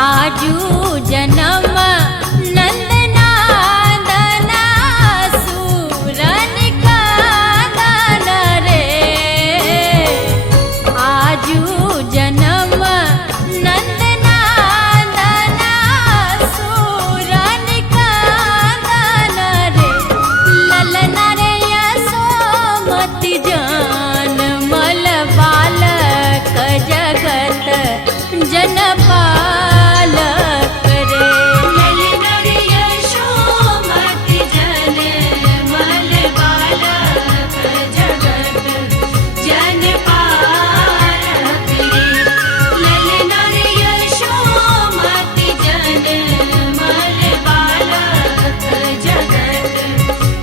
आजू जन्म नंदनादन सूरन कानन रे। आजू जन्म नंदनादन सूरन कानन रे। ललन रे यशोमति जनमल बालक जगत जनपालक रे। ललन रे यशोमति जनमल बालक जगत जनपालक रे। ललन रे यशोमति जनमल बालक जगत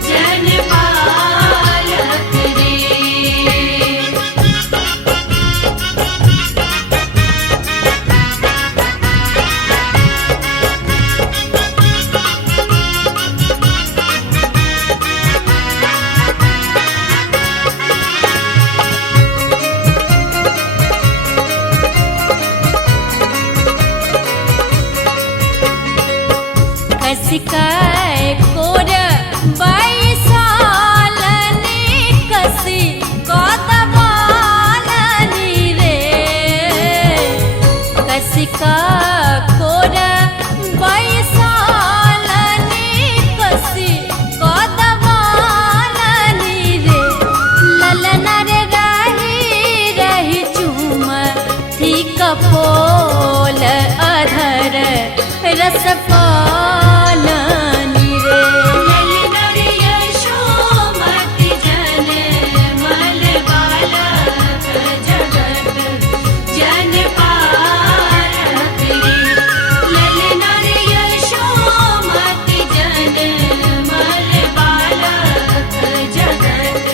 जनपालक रे। कसिकाय कोर बैसालनी कसी कदबालनी रे। कसिका कोर बैसालनी कसी कदबालनी रे। ललन रे रही रही चूमती कपोल अधर रस पालनी रे। ललन रे यशोमति जनमल बालक जगत जनपालक रे। ललन रे यशोमति जनमल बालक जगत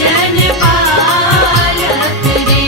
जनपालक रे।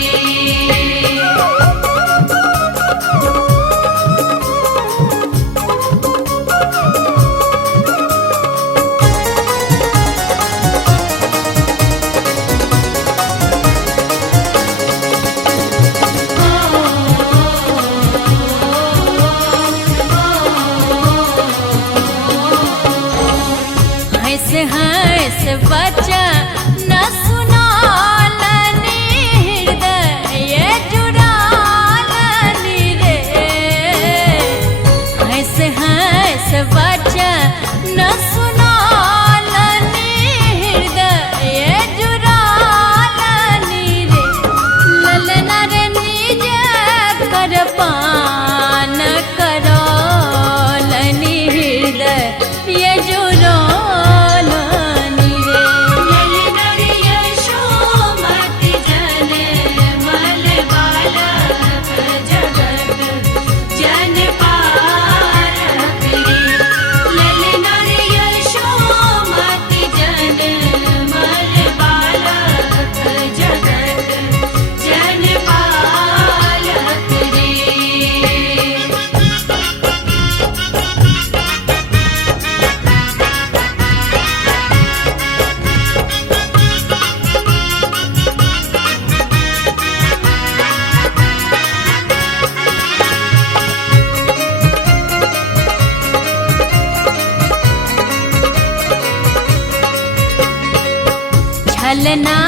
हंस हंस वचन सुनालनी हृदय जुड़ालनी रे। हंस हंस वचन सुनालनी हृदय जुड़ालनी रे। ललन रे निज कर पान करौलनी हृदय जुड़ालनी रे। ललन रे यशोमति जनमल बालक जगत जनपालक रे। ललन रे यशोमति जनमल बालक जगत जनपालक रे। छलना